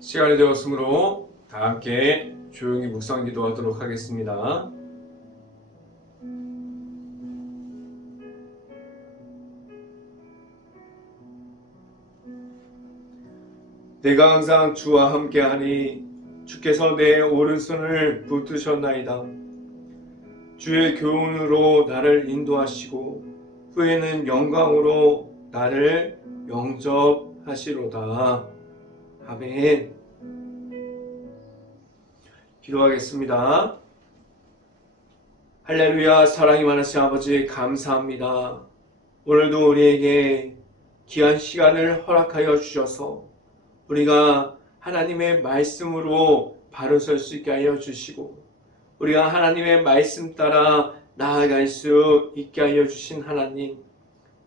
시간이 되었으므로 다 함께 조용히 묵상 기도하도록 하겠습니다. 내가 항상 주와 함께하니 주께서 내 오른손을 붙드셨나이다. 주의 교훈으로 나를 인도하시고 후에는 영광으로 나를 영접하시로다. 아멘. 기도하겠습니다. 할렐루야. 사랑이 많으신 아버지 감사합니다. 오늘도 우리에게 귀한 시간을 허락하여 주셔서 우리가 하나님의 말씀으로 바로 설 수 있게 하여 주시고 우리가 하나님의 말씀 따라 나아갈 수 있게 하여 주신 하나님,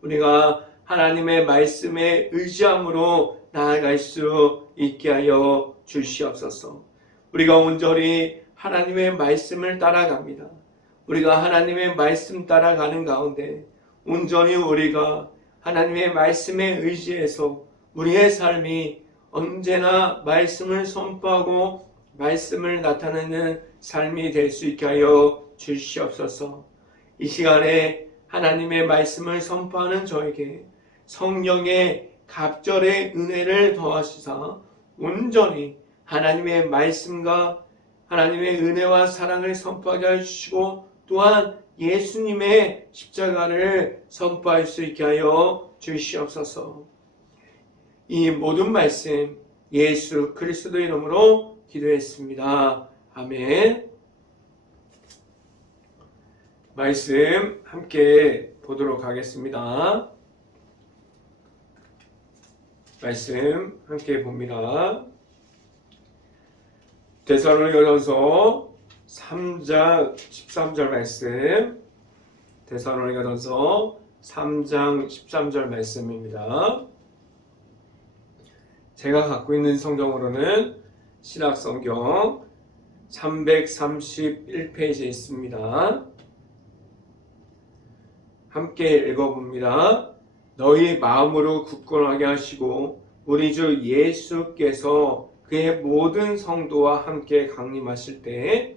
우리가 하나님의 말씀에 의지함으로 나아갈 수 있게 하여 주시옵소서. 우리가 온전히 하나님의 말씀을 따라갑니다. 우리가 하나님의 말씀 따라가는 가운데 온전히 우리가 하나님의 말씀에 의지해서 우리의 삶이 언제나 말씀을 선포하고 말씀을 나타내는 삶이 될 수 있게 하여 주시옵소서. 이 시간에 하나님의 말씀을 선포하는 저에게 성령의 갑절의 은혜를 더하시사 온전히 하나님의 말씀과 하나님의 은혜와 사랑을 선포하게 해주시고 또한 예수님의 십자가를 선포할 수 있게 하여 주시옵소서. 이 모든 말씀 예수 그리스도 이름으로 기도했습니다. 아멘. 말씀 함께 보도록 하겠습니다. 말씀 함께 봅니다. 데살로니가전서 3장 13절 말씀, 데살로니가전서 3장 13절 말씀입니다. 제가 갖고 있는 성경으로는 신약성경 331페이지에 있습니다. 함께 읽어봅니다. 너희 마음으로 굳건하게 하시고 우리 주 예수께서 그의 모든 성도와 함께 강림하실 때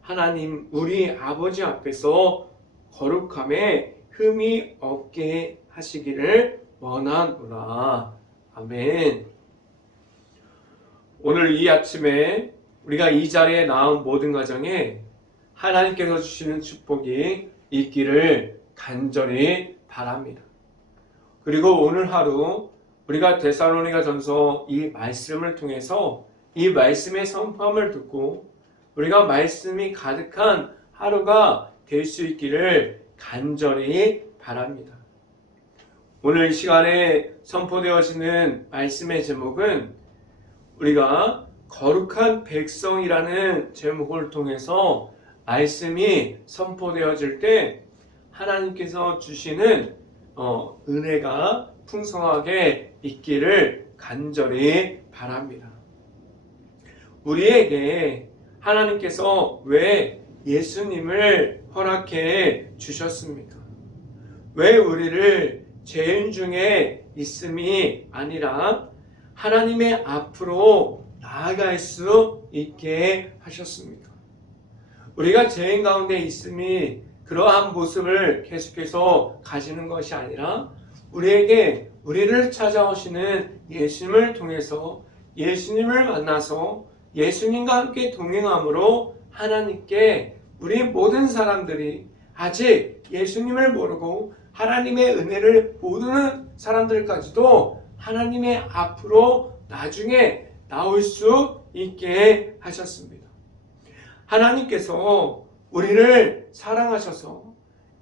하나님 우리 아버지 앞에서 거룩함에 흠이 없게 하시기를 원하노라. 아멘. 오늘 이 아침에 우리가 이 자리에 나온 모든 가정에 하나님께서 주시는 축복이 있기를 간절히 바랍니다. 그리고 오늘 하루 우리가 데살로니가전서 이 말씀을 통해서 이 말씀의 선포함을 듣고 우리가 말씀이 가득한 하루가 될 수 있기를 간절히 바랍니다. 오늘 이 시간에 선포되어지는 말씀의 제목은 우리가 거룩한 백성이라는 제목을 통해서 말씀이 선포되어질 때 하나님께서 주시는 은혜가 풍성하게 있기를 간절히 바랍니다. 우리에게 하나님께서 왜 예수님을 허락해 주셨습니까? 왜 우리를 죄인 중에 있음이 아니라 하나님의 앞으로 나아갈 수 있게 하셨습니까? 우리가 죄인 가운데 있음이 그러한 모습을 계속해서 가지는 것이 아니라 우리에게 우리를 찾아오시는 예수님을 통해서 예수님을 만나서 예수님과 함께 동행함으로 하나님께 우리 모든 사람들이 아직 예수님을 모르고 하나님의 은혜를 모르는 사람들까지도 하나님의 앞으로 나중에 나올 수 있게 하셨습니다. 하나님께서 우리를 사랑하셔서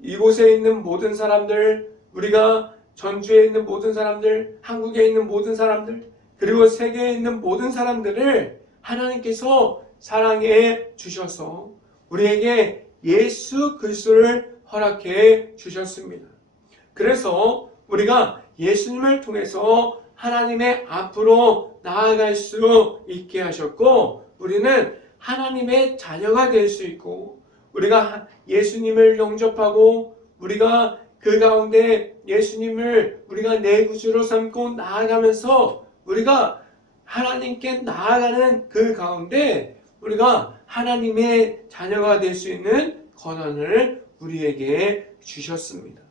이곳에 있는 모든 사람들, 우리가 전주에 있는 모든 사람들, 한국에 있는 모든 사람들, 그리고 세계에 있는 모든 사람들을 하나님께서 사랑해 주셔서 우리에게 예수 그리스도를 허락해 주셨습니다. 그래서 우리가 예수님을 통해서 하나님의 앞으로 나아갈 수 있게 하셨고 우리는 하나님의 자녀가 될 수 있고 우리가 예수님을 영접하고 우리가 그 가운데 예수님을 우리가 내 구주로 삼고 나아가면서 우리가 하나님께 나아가는 그 가운데 우리가 하나님의 자녀가 될 수 있는 권한을 우리에게 주셨습니다.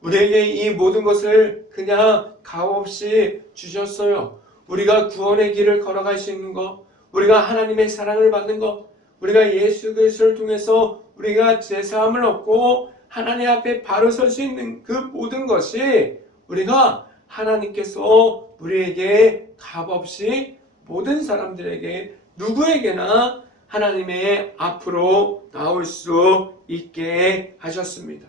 우리에게 이 모든 것을 그냥 값없이 주셨어요. 우리가 구원의 길을 걸어갈 수 있는 것, 우리가 하나님의 사랑을 받는 것, 우리가 예수 그리스도를 통해서 우리가 제사함을 얻고 하나님 앞에 바로 설 수 있는 그 모든 것이 우리가 하나님께서 우리에게 값없이 모든 사람들에게 누구에게나 하나님의 앞으로 나올 수 있게 하셨습니다.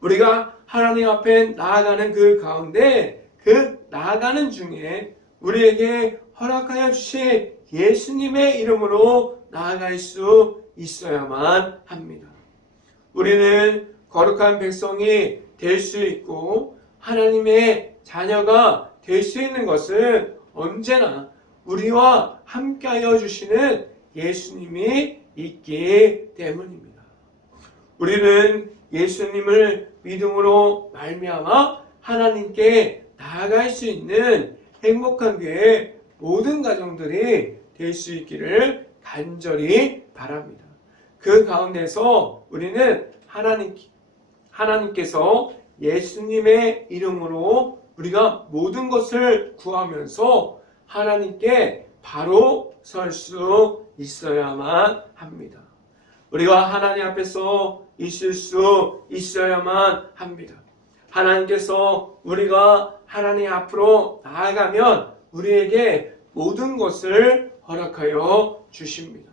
우리가 하나님 앞에 나아가는 그 가운데 그 나아가는 중에 우리에게 허락하여 주신 예수님의 이름으로 나아갈 수 있어야만 합니다. 우리는 거룩한 백성이 될 수 있고 하나님의 자녀가 될 수 있는 것은 언제나 우리와 함께하여 주시는 예수님이 있기 때문입니다. 우리는 예수님을 믿음으로 말미암아 하나님께 나아갈 수 있는 행복한 교회 모든 가정들이 될 수 있기를 간절히 바랍니다. 그 가운데서 우리는 하나님께서 예수님의 이름으로 우리가 모든 것을 구하면서 하나님께 바로 설 수 있어야만 합니다. 우리가 하나님 앞에서 있을 수 있어야만 합니다. 하나님께서 우리가 하나님 앞으로 나아가면 우리에게 모든 것을 허락하여 주십니다.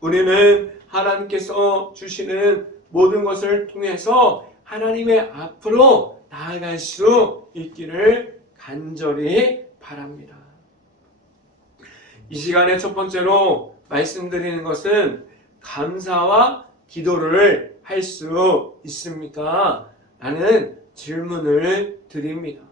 우리는 하나님께서 주시는 모든 것을 통해서 하나님의 앞으로 나아갈 수 있기를 간절히 바랍니다. 이 시간에 첫 번째로 말씀드리는 것은 감사와 기도를 할 수 있습니까? 라는 질문을 드립니다.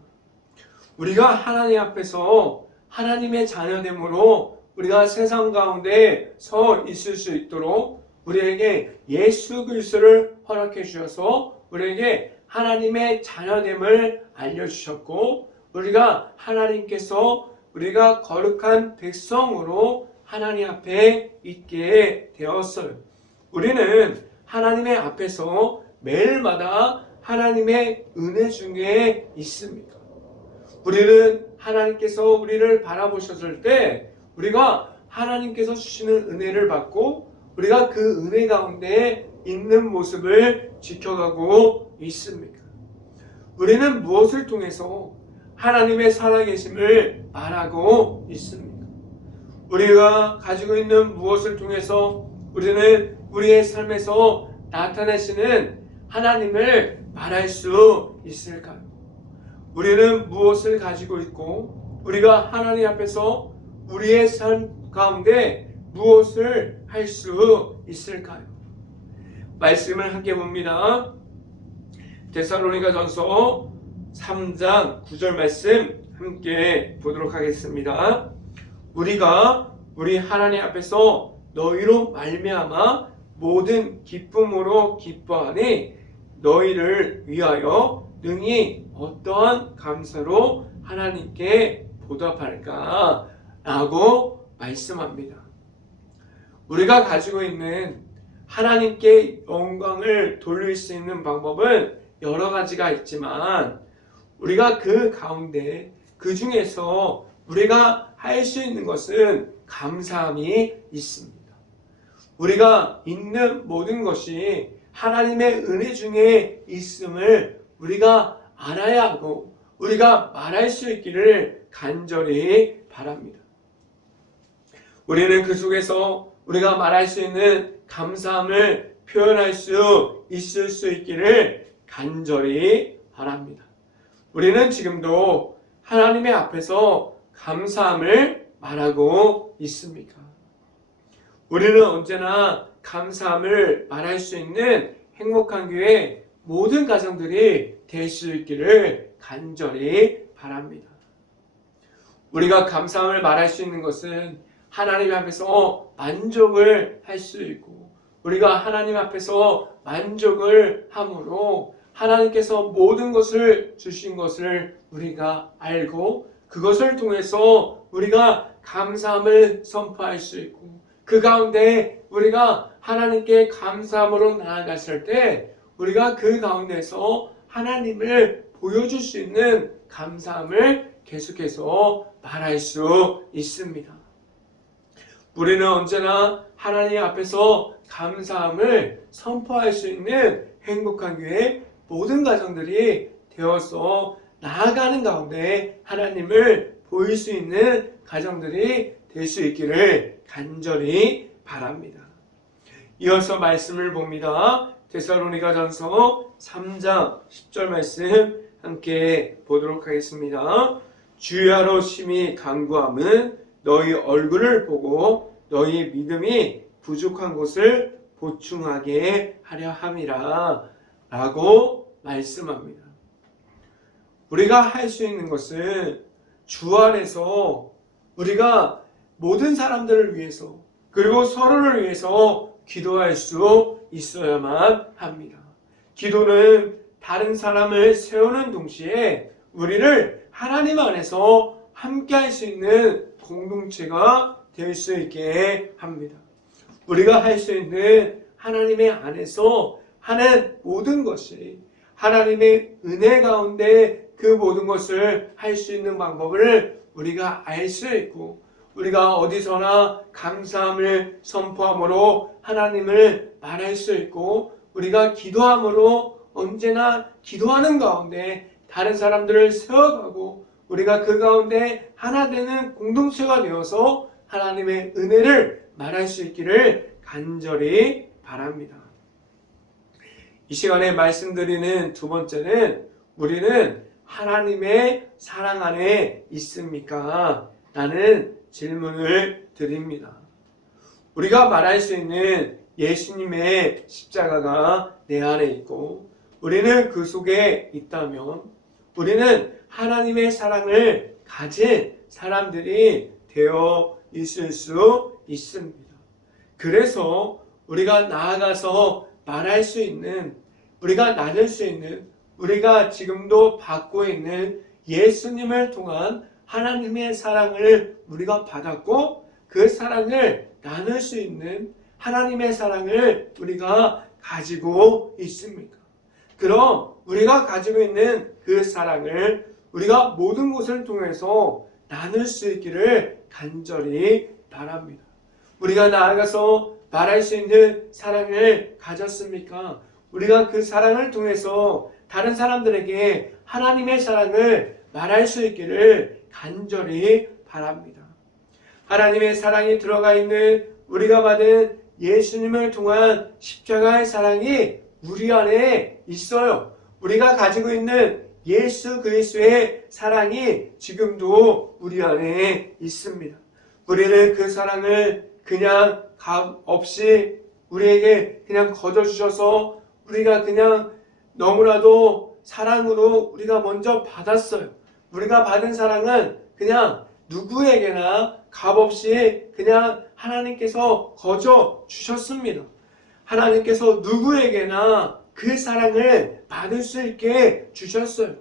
우리가 하나님 앞에서 하나님의 자녀됨으로 우리가 세상 가운데 서 있을 수 있도록 우리에게 예수 그리스도를 허락해 주셔서 우리에게 하나님의 자녀됨을 알려주셨고 우리가 하나님께서 우리가 거룩한 백성으로 하나님 앞에 있게 되었어요. 우리는 하나님의 앞에서 매일마다 하나님의 은혜 중에 있습니다. 우리는 하나님께서 우리를 바라보셨을 때 우리가 하나님께서 주시는 은혜를 받고 우리가 그 은혜 가운데 있는 모습을 지켜가고 있습니까? 우리는 무엇을 통해서 하나님의 살아계심을 말하고 있습니까? 우리가 가지고 있는 무엇을 통해서 우리는 우리의 삶에서 나타내시는 하나님을 말할 수 있을까요? 우리는 무엇을 가지고 있고 우리가 하나님 앞에서 우리의 삶 가운데 무엇을 할 수 있을까요? 말씀을 함께 봅니다. 데살로니가전서 3장 9절 말씀 함께 보도록 하겠습니다. 우리가 우리 하나님 앞에서 너희로 말미암아 모든 기쁨으로 기뻐하니 너희를 위하여 능히 어떠한 감사로 하나님께 보답할까? 라고 말씀합니다. 우리가 가지고 있는 하나님께 영광을 돌릴 수 있는 방법은 여러 가지가 있지만 우리가 그 가운데 그 중에서 우리가 할 수 있는 것은 감사함이 있습니다. 우리가 있는 모든 것이 하나님의 은혜 중에 있음을 우리가 알아야 하고 우리가 말할 수 있기를 간절히 바랍니다. 우리는 그 속에서 우리가 말할 수 있는 감사함을 표현할 수 있을 수 있기를 간절히 바랍니다. 우리는 지금도 하나님의 앞에서 감사함을 말하고 있습니까? 우리는 언제나 감사함을 말할 수 있는 행복한 교회 모든 가정들이 될 수 있기를 간절히 바랍니다. 우리가 감사함을 말할 수 있는 것은 하나님 앞에서 만족을 할 수 있고 우리가 하나님 앞에서 만족을 함으로 하나님께서 모든 것을 주신 것을 우리가 알고 그것을 통해서 우리가 감사함을 선포할 수 있고 그 가운데 우리가 하나님께 감사함으로 나아갔을 때 우리가 그 가운데서 하나님을 보여줄 수 있는 감사함을 계속해서 말할 수 있습니다. 우리는 언제나 하나님 앞에서 감사함을 선포할 수 있는 행복한 교회 모든 가정들이 되어서 나아가는 가운데 하나님을 보일 수 있는 가정들이 될 수 있기를 간절히 바랍니다. 이어서 말씀을 봅니다. 데살로니가전서 3장 10절 말씀 함께 보도록 하겠습니다. 주야로 심히 간구함은 너희 얼굴을 보고 너희 믿음이 부족한 곳을 보충하게 하려 함이라 라고 말씀합니다. 우리가 할 수 있는 것은 주 안에서 우리가 모든 사람들을 위해서 그리고 서로를 위해서 기도할 수 있어야만 합니다. 기도는 다른 사람을 세우는 동시에 우리를 하나님 안에서 함께 할 수 있는 공동체가 될 수 있게 합니다. 우리가 할 수 있는 하나님의 안에서 하는 모든 것이 하나님의 은혜 가운데 그 모든 것을 할 수 있는 방법을 우리가 알 수 있고 우리가 어디서나 감사함을 선포함으로 하나님을 말할 수 있고 우리가 기도함으로 언제나 기도하는 가운데 다른 사람들을 세워가고 우리가 그 가운데 하나 되는 공동체가 되어서 하나님의 은혜를 말할 수 있기를 간절히 바랍니다. 이 시간에 말씀드리는 두 번째는 우리는 하나님의 사랑 안에 있습니까? 라는 질문을 드립니다. 우리가 말할 수 있는 예수님의 십자가가 내 안에 있고 우리는 그 속에 있다면 우리는 하나님의 사랑을 가진 사람들이 되어 있을 수 있습니다. 그래서 우리가 나아가서 말할 수 있는, 우리가 나눌 수 있는, 우리가 지금도 받고 있는 예수님을 통한 하나님의 사랑을 우리가 받았고 그 사랑을 나눌 수 있는 하나님의 사랑을 우리가 가지고 있습니다. 그럼 우리가 가지고 있는 그 사랑을 우리가 모든 것을 통해서 나눌 수 있기를 간절히 바랍니다. 우리가 나아가서 말할 수 있는 사랑을 가졌습니까? 우리가 그 사랑을 통해서 다른 사람들에게 하나님의 사랑을 말할 수 있기를 간절히 바랍니다. 하나님의 사랑이 들어가 있는 우리가 받은 예수님을 통한 십자가의 사랑이 우리 안에 있어요. 우리가 가지고 있는 예수 그리스도의 사랑이 지금도 우리 안에 있습니다. 우리는 그 사랑을 그냥 값 없이 우리에게 그냥 거둬주셔서 우리가 그냥 너무나도 사랑으로 우리가 먼저 받았어요. 우리가 받은 사랑은 그냥 누구에게나 값없이 그냥 하나님께서 거저 주셨습니다. 하나님께서 누구에게나 그 사랑을 받을 수 있게 주셨어요.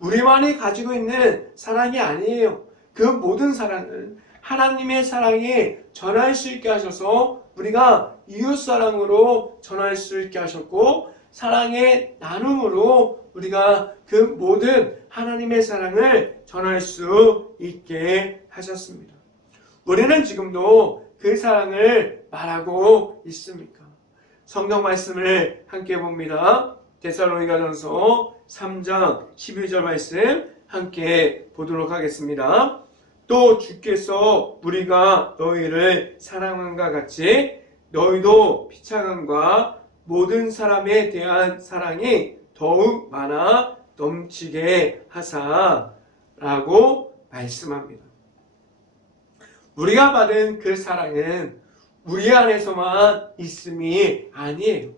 우리만이 가지고 있는 사랑이 아니에요. 그 모든 사랑은 하나님의 사랑이 전할 수 있게 하셔서 우리가 이웃사랑으로 전할 수 있게 하셨고 사랑의 나눔으로 우리가 그 모든 하나님의 사랑을 전할 수 있게 하셨습니다. 우리는 지금도 그 사랑을 말하고 있습니까? 성경 말씀을 함께 봅니다. 데살로니가전서 3장 11절 말씀 함께 보도록 하겠습니다. 또 주께서 우리가 너희를 사랑함과 같이 너희도 피차감과 모든 사람에 대한 사랑이 더욱 많아 넘치게 하사라고 말씀합니다. 우리가 받은 그 사랑은 우리 안에서만 있음이 아니에요.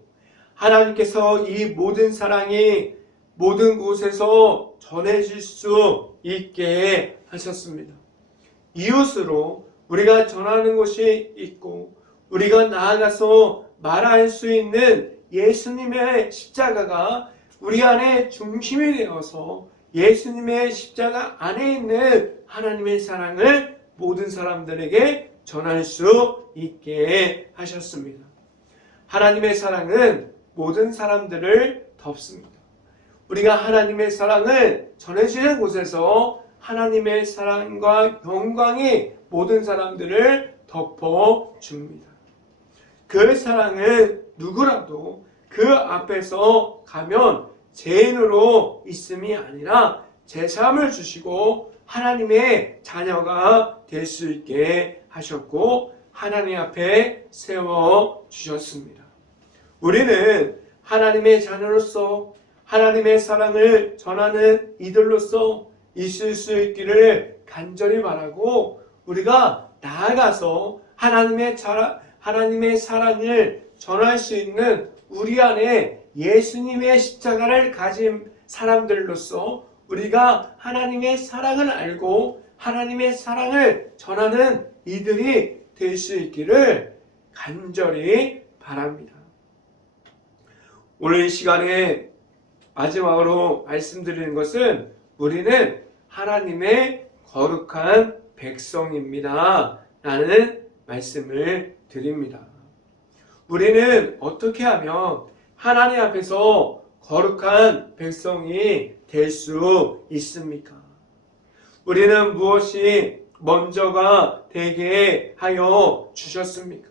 하나님께서 이 모든 사랑이 모든 곳에서 전해질 수 있게 하셨습니다. 이웃으로 우리가 전하는 것이 있고 우리가 나아가서 말할 수 있는 예수님의 십자가가 우리 안에 중심이 되어서 예수님의 십자가 안에 있는 하나님의 사랑을 모든 사람들에게 전할 수 있게 하셨습니다. 하나님의 사랑은 모든 사람들을 덮습니다. 우리가 하나님의 사랑을 전해지는 곳에서 하나님의 사랑과 영광이 모든 사람들을 덮어줍니다. 그 사랑은 누구라도 그 앞에서 가면 죄인으로 있음이 아니라 제사함을 주시고 하나님의 자녀가 될 수 있게 하셨고 하나님 앞에 세워주셨습니다. 우리는 하나님의 자녀로서 하나님의 사랑을 전하는 이들로서 있을 수 있기를 간절히 바라고 우리가 나아가서 하나님의 사랑을 전할 수 있는 우리 안에 예수님의 십자가를 가진 사람들로서 우리가 하나님의 사랑을 알고 하나님의 사랑을 전하는 이들이 될 수 있기를 간절히 바랍니다. 오늘 이 시간에 마지막으로 말씀드리는 것은 우리는 하나님의 거룩한 백성입니다. 라는 말씀을 드립니다. 우리는 어떻게 하면 하나님 앞에서 거룩한 백성이 될 수 있습니까? 우리는 무엇이 먼저가 되게 하여 주셨습니까?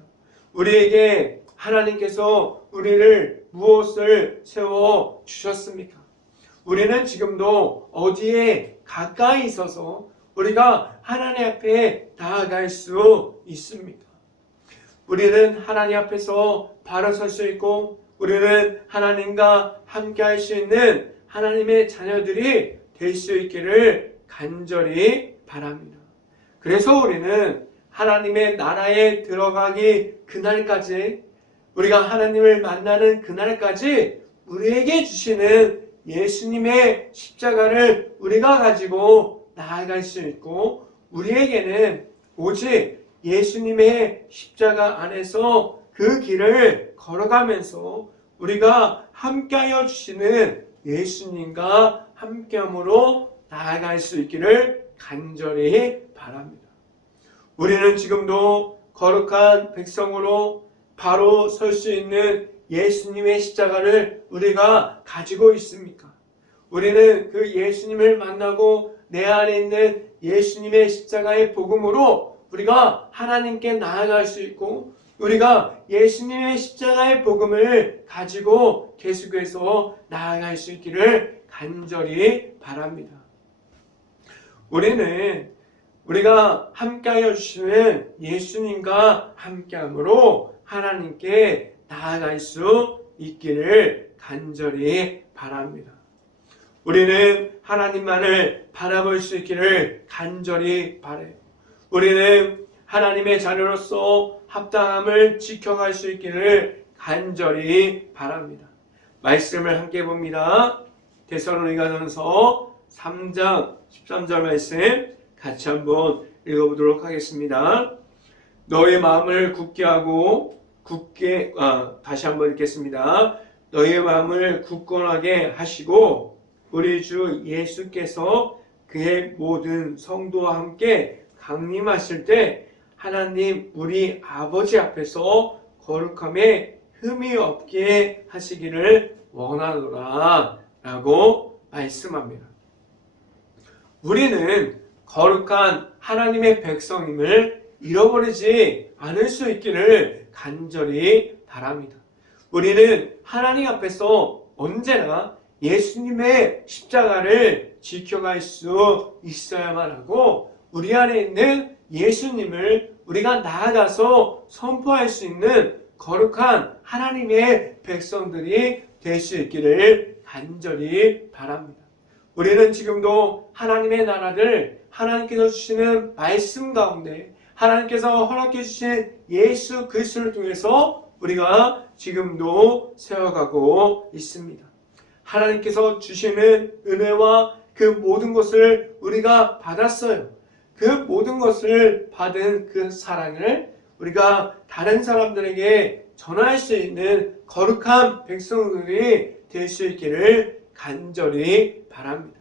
우리에게 하나님께서 우리를 무엇을 세워 주셨습니까? 우리는 지금도 어디에 가까이 있어서 우리가 하나님 앞에 나아갈 수 있습니까? 우리는 하나님 앞에서 바로 설 수 있고 우리는 하나님과 함께 할 수 있는 하나님의 자녀들이 될 수 있기를 간절히 바랍니다. 그래서 우리는 하나님의 나라에 들어가기 그날까지 우리가 하나님을 만나는 그날까지 우리에게 주시는 예수님의 십자가를 우리가 가지고 나아갈 수 있고 우리에게는 오직 예수님의 십자가 안에서 그 길을 걸어가면서 우리가 함께하여 주시는 예수님과 함께함으로 나아갈 수 있기를 간절히 바랍니다. 우리는 지금도 거룩한 백성으로 바로 설 수 있는 예수님의 십자가를 우리가 가지고 있습니까? 우리는 그 예수님을 만나고 내 안에 있는 예수님의 십자가의 복음으로 우리가 하나님께 나아갈 수 있고 우리가 예수님의 십자가의 복음을 가지고 계속해서 나아갈 수 있기를 간절히 바랍니다. 우리는 우리가 함께하여 주시는 예수님과 함께함으로 하나님께 나아갈 수 있기를 간절히 바랍니다. 우리는 하나님만을 바라볼 수 있기를 간절히 바라요. 우리는 하나님의 자녀로서 합당함을 지켜갈 수 있기를 간절히 바랍니다. 말씀을 함께 봅니다. 데살로니가전서 3장 13절 말씀 같이 한번 읽어보도록 하겠습니다. 너의 마음을 굳게 하고 다시 한번 읽겠습니다. 너의 마음을 굳건하게 하시고 우리 주 예수께서 그의 모든 성도와 함께 강림하실 때 하나님 우리 아버지 앞에서 거룩함에 흠이 없게 하시기를 원하노라 라고 말씀합니다. 우리는 거룩한 하나님의 백성임을 잃어버리지 않을 수 있기를 간절히 바랍니다. 우리는 하나님 앞에서 언제나 예수님의 십자가를 지켜갈 수 있어야만 하고 우리 안에 있는 예수님을 우리가 나아가서 선포할 수 있는 거룩한 하나님의 백성들이 될 수 있기를 간절히 바랍니다. 우리는 지금도 하나님의 나라를 하나님께서 주시는 말씀 가운데 하나님께서 허락해 주신 예수 그리스도를 통해서 우리가 지금도 세워가고 있습니다. 하나님께서 주시는 은혜와 그 모든 것을 우리가 받았어요. 그 모든 것을 받은 그 사랑을 우리가 다른 사람들에게 전할 수 있는 거룩한 백성들이 될 수 있기를 간절히 바랍니다.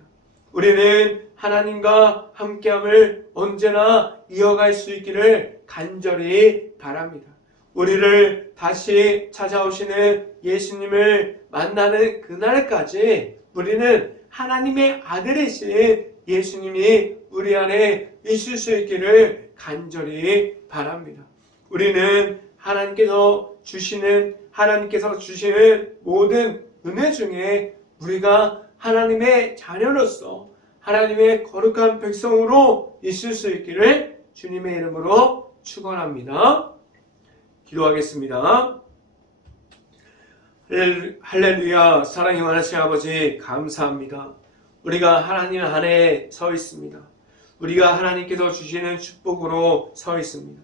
우리는 하나님과 함께함을 언제나 이어갈 수 있기를 간절히 바랍니다. 우리를 다시 찾아오시는 예수님을 만나는 그날까지 우리는 하나님의 아들이신 예수님이 우리 안에 있을 수 있기를 간절히 바랍니다. 우리는 하나님께서 주시는 모든 은혜 중에 우리가 하나님의 자녀로서 하나님의 거룩한 백성으로 있을 수 있기를 주님의 이름으로 축원합니다. 기도하겠습니다. 할렐루야. 사랑이 많으신 아버지 감사합니다. 우리가 하나님 안에 서 있습니다. 우리가 하나님께서 주시는 축복으로 서 있습니다.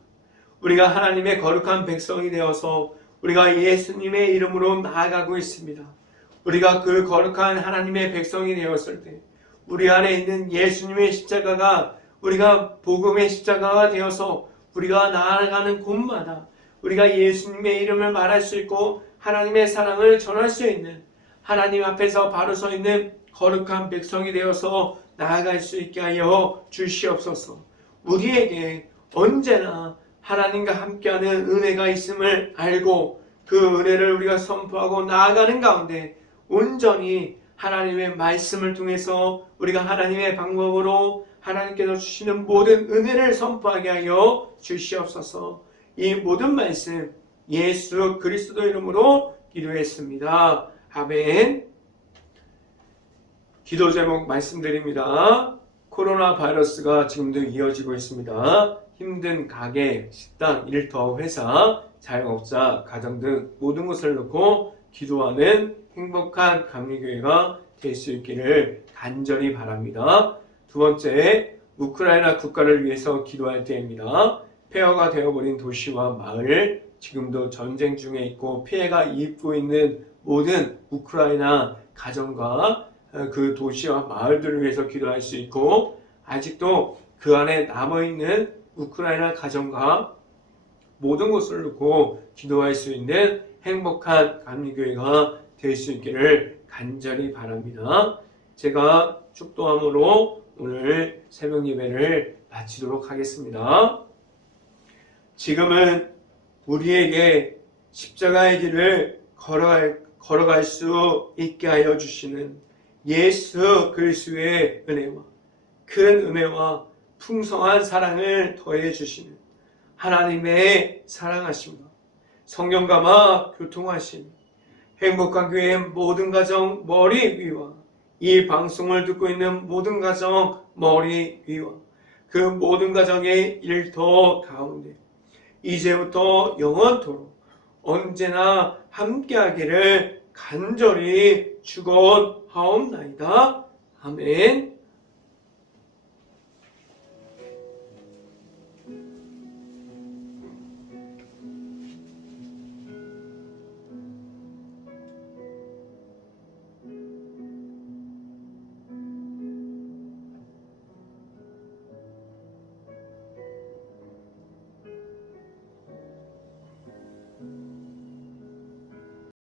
우리가 하나님의 거룩한 백성이 되어서 우리가 예수님의 이름으로 나아가고 있습니다. 우리가 그 거룩한 하나님의 백성이 되었을 때 우리 안에 있는 예수님의 십자가가 우리가 복음의 십자가가 되어서 우리가 나아가는 곳마다 우리가 예수님의 이름을 말할 수 있고 하나님의 사랑을 전할 수 있는 하나님 앞에서 바로 서 있는 거룩한 백성이 되어서 나아갈 수 있게 하여 주시옵소서. 우리에게 언제나 하나님과 함께하는 은혜가 있음을 알고 그 은혜를 우리가 선포하고 나아가는 가운데 온전히 하나님의 말씀을 통해서 우리가 하나님의 방법으로 하나님께서 주시는 모든 은혜를 선포하게 하여 주시옵소서. 이 모든 말씀 예수 그리스도 이름으로 기도했습니다. 아멘. 기도 제목 말씀드립니다. 코로나 바이러스가 지금도 이어지고 있습니다. 힘든 가게, 식당, 일터, 회사, 자영업자, 가정 등 모든 것을 놓고 기도하는 행복한 감리교회가 될 수 있기를 간절히 바랍니다. 두 번째, 우크라이나 국가를 위해서 기도할 때입니다. 폐허가 되어버린 도시와 마을, 지금도 전쟁 중에 있고 피해가 입고 있는 모든 우크라이나 가정과 그 도시와 마을들을 위해서 기도할 수 있고 아직도 그 안에 남아있는 우크라이나 가정과 모든 것을 놓고 기도할 수 있는 행복한 감리교회가 될 수 있기를 간절히 바랍니다. 제가 축도함으로 오늘 새벽 예배를 마치도록 하겠습니다. 지금은 우리에게 십자가의 길을 걸어갈 수 있게 하여 주시는 예수 그리스도의 은혜와 큰 은혜와 풍성한 사랑을 더해 주시는 하나님의 사랑하심과 성령감화 교통하심 행복한 교회의 모든 가정 머리 위와 이 방송을 듣고 있는 모든 가정 머리 위와 그 모든 가정의 일터 가운데 이제부터 영원토록 언제나 함께하기를 간절히 축원하옵나이다. 아멘.